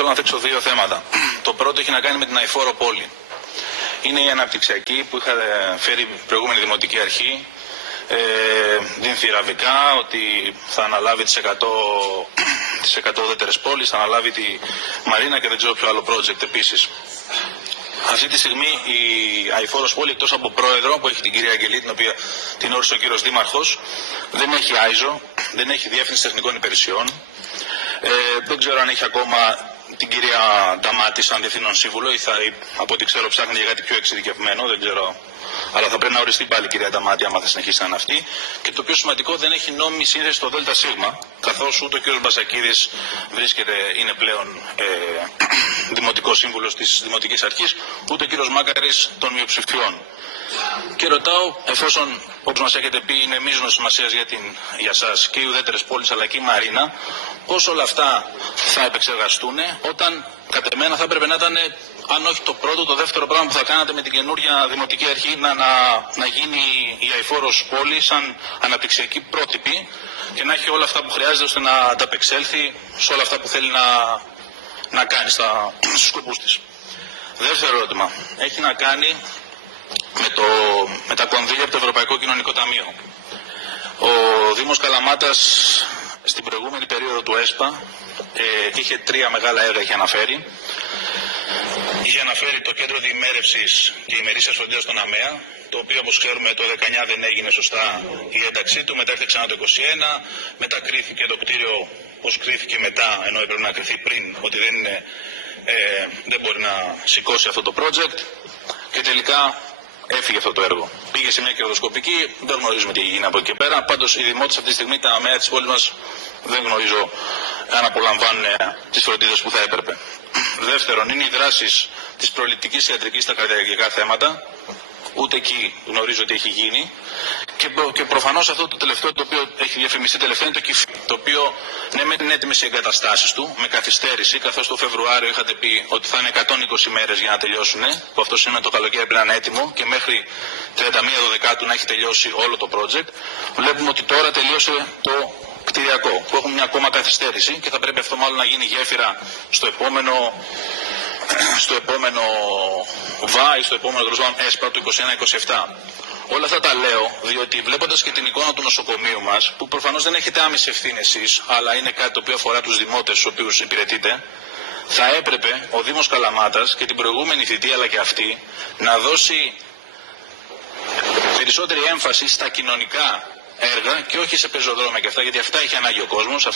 θέλω να θέξω δύο θέματα. Το πρώτο έχει να κάνει με την αειφόρο πόλη. Είναι η αναπτυξιακή που είχα φέρει η προηγούμενη δημοτική αρχή. Δυνθυραβικά ότι θα αναλάβει τις 100 ουδέτερες πόλεις, θα αναλάβει τη Μαρίνα και δεν ξέρω ποιο άλλο project επίσης. Αυτή τη στιγμή η αειφόρος πόλη, εκτός από πρόεδρο που έχει την κυρία Αγγελή, την οποία την όρισε ο κύριος Δήμαρχος, δεν έχει άιζο, δεν έχει διεύθυνση τεχνικών υπηρεσιών. Δεν ξέρω αν έχει ακόμα την κυρία Νταμάτη σαν διευθύνων σύμβουλο ή από ό,τι ξέρω ψάχνει για κάτι πιο εξειδικευμένο, δεν ξέρω. Αλλά θα πρέπει να οριστεί πάλι η κυρία Νταμάτη άμα θα συνεχίσει να είναι αυτή. Και το πιο σημαντικό, δεν έχει νόμιμη σύνδεση στο ΔΣ, καθώς ούτε ο κύριος Μπασακίδης είναι πλέον δημοτικός σύμβουλος της Δημοτικής Αρχής, ούτε ο κύριος Μάκαρης των μειοψηφιών. Και ρωτάω, εφόσον όπως μας έχετε πει είναι μείζωνος σημασίας για σας και οι ουδέτερες πόλεις αλλά και η Μαρίνα, πώς όλα αυτά θα επεξεργαστούν όταν κατ' εμένα θα έπρεπε να ήταν, αν όχι το πρώτο, το δεύτερο πράγμα που θα κάνατε με την καινούργια Δημοτική Αρχή να γίνει η αειφόρος πόλη σαν αναπτυξιακή πρότυπη και να έχει όλα αυτά που χρειάζεται ώστε να ανταπεξέλθει σε όλα αυτά που θέλει να κάνει στους σκοπούς της. Δεύτερο ερώτημα έχει να κάνει με τα κονδύλια από το Ευρωπαϊκό Κοινωνικό Ταμείο. Ο Δήμος Καλαμάτας στην προηγούμενη περίοδο του ΕΣΠΑ είχε τρία μεγάλα έργα, είχε αναφέρει. Είχε αναφέρει το κέντρο διημέρευσης και ημερήσιας φροντίδας στον ΑΜΕΑ, το οποίο όπως ξέρουμε το 19 δεν έγινε σωστά η ένταξή του, μετά ήρθε ξανά το 21, μετά κρίθηκε το κτίριο πώς κρίθηκε μετά, ενώ έπρεπε να κριθεί πριν, ότι δεν μπορεί να σηκώσει αυτό το project και τελικά έφυγε αυτό το έργο. Πήγε σε μια κερδοσκοπική, δεν γνωρίζουμε τι έγινε από εκεί και πέρα. Πάντως οι δημότες αυτή τη στιγμή, τα ΑΜΕΑ της πόλης μας, δεν γνωρίζω αν απολαμβάνουν τις φροντίδες που θα έπρεπε. Δεύτερον, είναι οι δράσεις της προληπτικής ιατρικής στα καρδιαγγειακά θέματα. Ούτε εκεί γνωρίζω τι έχει γίνει. Και προφανώς αυτό το τελευταίο το οποίο έχει διαφημιστεί τελευταία είναι το ΚΙΦ, το οποίο ναι μεν είναι έτοιμες οι εγκαταστάσεις του με καθυστέρηση, καθώς το Φεβρουάριο είχατε πει ότι θα είναι 120 μέρες για να τελειώσουν, που αυτό σημαίνει το καλοκαίρι πρέπει να είναι έτοιμο και μέχρι 31 Δεκάτου να έχει τελειώσει όλο το project. Βλέπουμε ότι τώρα τελείωσε το κτηριακό, που έχουμε μια ακόμα καθυστέρηση και θα πρέπει αυτό μάλλον να γίνει γέφυρα στο επόμενο ΒΑ ή στο επόμενο ΕΣΠΑ του 21-27. Όλα αυτά τα λέω διότι βλέποντας και την εικόνα του νοσοκομείου μας, που προφανώς δεν έχετε άμεση ευθύνη εσείς, αλλά είναι κάτι το οποίο αφορά τους δημότες στους οποίους υπηρετείτε, θα έπρεπε ο Δήμος Καλαμάτας και την προηγούμενη θητεία αλλά και αυτή να δώσει περισσότερη έμφαση στα κοινωνικά έργα και όχι σε πεζοδρόμια και αυτά, γιατί αυτά έχει ανάγκη ο κόσμος.